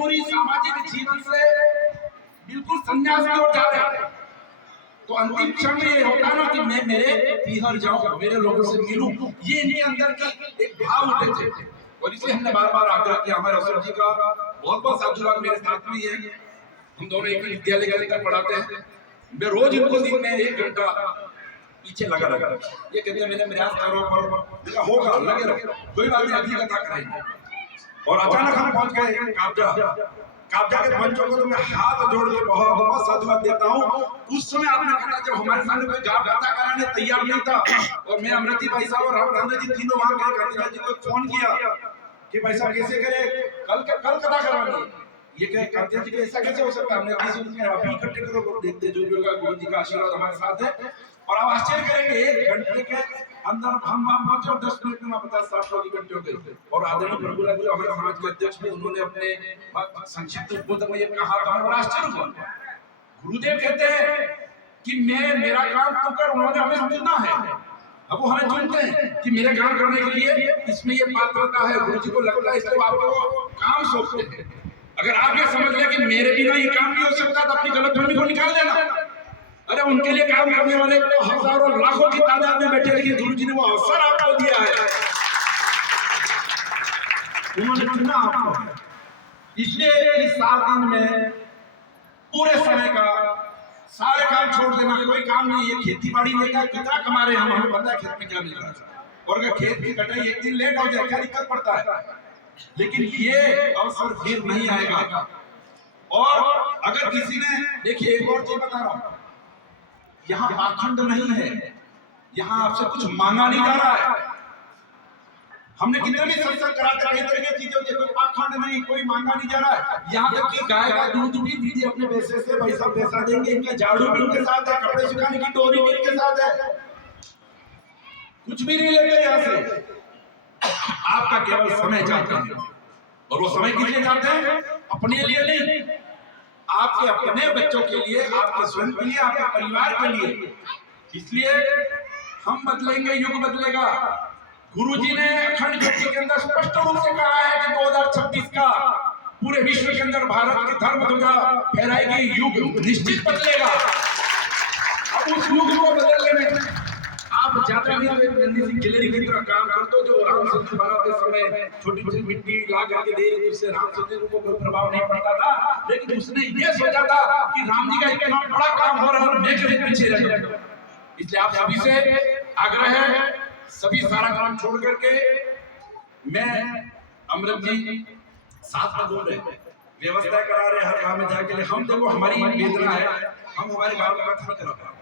पूरी सामाजिक जीवन से बिल्कुल संन्यास की ओर जा रहे हैं। तो अंतिम क्षण में ये होता ना कि मैं मेरे पीहर जाऊं, मेरे लोगों से मिलूं, ये इनके अंदर की एक भाव उठे थे। और इसलिए हमने बार बार आग्रह किया। हमारे अशोक जी का बहुत बहुत साधुवाद मेरे साथ में है, हम दोनों एक विद्यालय के अंदर पढ़ाते हैं। मैं रोज इनको दिन में 1 घंटा पीछे लगा ये कहते हैं मैंने प्रयास करो पर होगा, लगे रहो, कोई बात नहीं, अगली कथा करेंगे। और अचानक हम पहुंच गए काबजा के पंचों को तो मैं हाथ जोड़ के बहुत बहुत साधुवाद देता हूँ। उस समय आपने कहा जब हमारे सामने कोई गाँव कथा कराने तैयार नहीं था और मैं अमृति भाई साहब और रामचंद्र जी तीनों वहां गए, कांतिलाल जी को फोन किया कि भाई साहब कैसे करे, कल कथा करानी है। ये कहे कांतिलाल जी ऐसा कैसे हो सकता है, हमने 20 मिनट में अभी इकट्ठे करो, देखते जो भी होगा गुरु जी का आशीर्वाद हमारे साथ है। और आप आश्चर्य करेंगे 1 घंटे के अंदर हम वहां पहुंचे और 10 मिनट में 50-60 लोग इकट्ठे हो गए। और आदरणीय प्रभुलाल जी हमारे समाज के अध्यक्ष भी, उन्होंने अपने संक्षिप्त उद्बोधन में ये कहा था, हमें बड़ा आश्चर्य हुआ। गुरुदेव कहते हैं कि मैं मेरा काम तू कर, उन्होंने हमें चुना है। अब वो हमें चुनते हैं कि मेरे काम करने के लिए इसमें ये पात्रता है, गुरु जी को लगता है, इसलिए आपको काम सौंपते हैं। अगर आप ये समझ ले कि मेरे बिना ये काम नहीं हो सकता तो अपनी गलतफहमी को निकाल देना। अरे उनके लिए काम करने वाले तो हजारों लाखों की तादाद में बैठे, लेकिन गुरु जी ने वो अवसर आपको दिया है, उन्होंने चुना आपको। इसलिए इस 7 दिन में पूरे समय का सारे काम छोड़ देना, कोई काम नहीं है। खेती बाड़ी लेकर कितना कमा रहे हैं हम, हमें पता है खेत में क्या मिल रहा है। और अगर खेत की कटाई 1 दिन लेट हो जाए क्या दिक्कत पड़ता है, लेकिन ये अवसर फिर नहीं आएगा। और अगर किसी ने, देखिए एक और चीज बता रहा हूं, यहाँ पाखंड नहीं है, यहाँ आपसे कुछ मांगा नहीं जा रहा है। हमने कितने भी सत्संग कराते कई तरह की चीजें होती है, कोई पाखंड नहीं, कोई मांगा नहीं जा रहा है। यहाँ तक कि गाय का दूध भी दीजिए अपने पैसे से, भाई साहब पैसा देंगे, इनके झाड़ू भी उनके साथ है, कपड़े सुखाने की डोरी भी इनके साथ है, कुछ भी नहीं लेते यहाँ से। आपका केवल समय चाहते हैं, और वो समय किस लिए चाहते हैं? अपने लिए नहीं, आपके अपने बच्चों के लिए, आपके स्वयं के लिए, आपके परिवार के लिए। इसलिए हम बदलेंगे, युग बदलेगा। गुरुजी ने अखंड ज्योति के अंदर स्पष्ट रूप से कहा है कि 2026 का पूरे विश्व के अंदर भारत की धर्म ध्वजा फहराएगी, युग निश्चित बदलेगा। अब उस युग को बदलने में आप ज्यादा नहीं नंदी सिंह गैलरी की तरह काम कर दो, जो रामचंद्र बनाते समय छोटी छोटी मिट्टी ला करके दे रही थी, उससे रामचंद्र को कोई प्रभाव नहीं पड़ता था। लेकिन उसने ये सोचा था कि राम जी का इतना बड़ा काम हो रहा है, मैं कभी पीछे रह जाऊं। इसलिए आप सभी से आग्रह है, सभी सारा काम छोड़ करके, मैं अमृत जी साथ में बोल रहे, व्यवस्था करा रहे हर गाँव में जाके। हम देखो हमारी वेदना है, हम हमारे गाँव का कथा करा रहे हैं,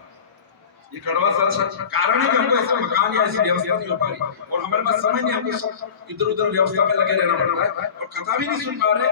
ये कड़वा सच कारण है कि हमको ऐसा मकान या ऐसी व्यवस्था नहीं हो पा रही, और हमारे पास समय नहीं, हमको सब इधर उधर व्यवस्था में लगे रहना पड़ता है और कथा भी नहीं सुन पा रहे।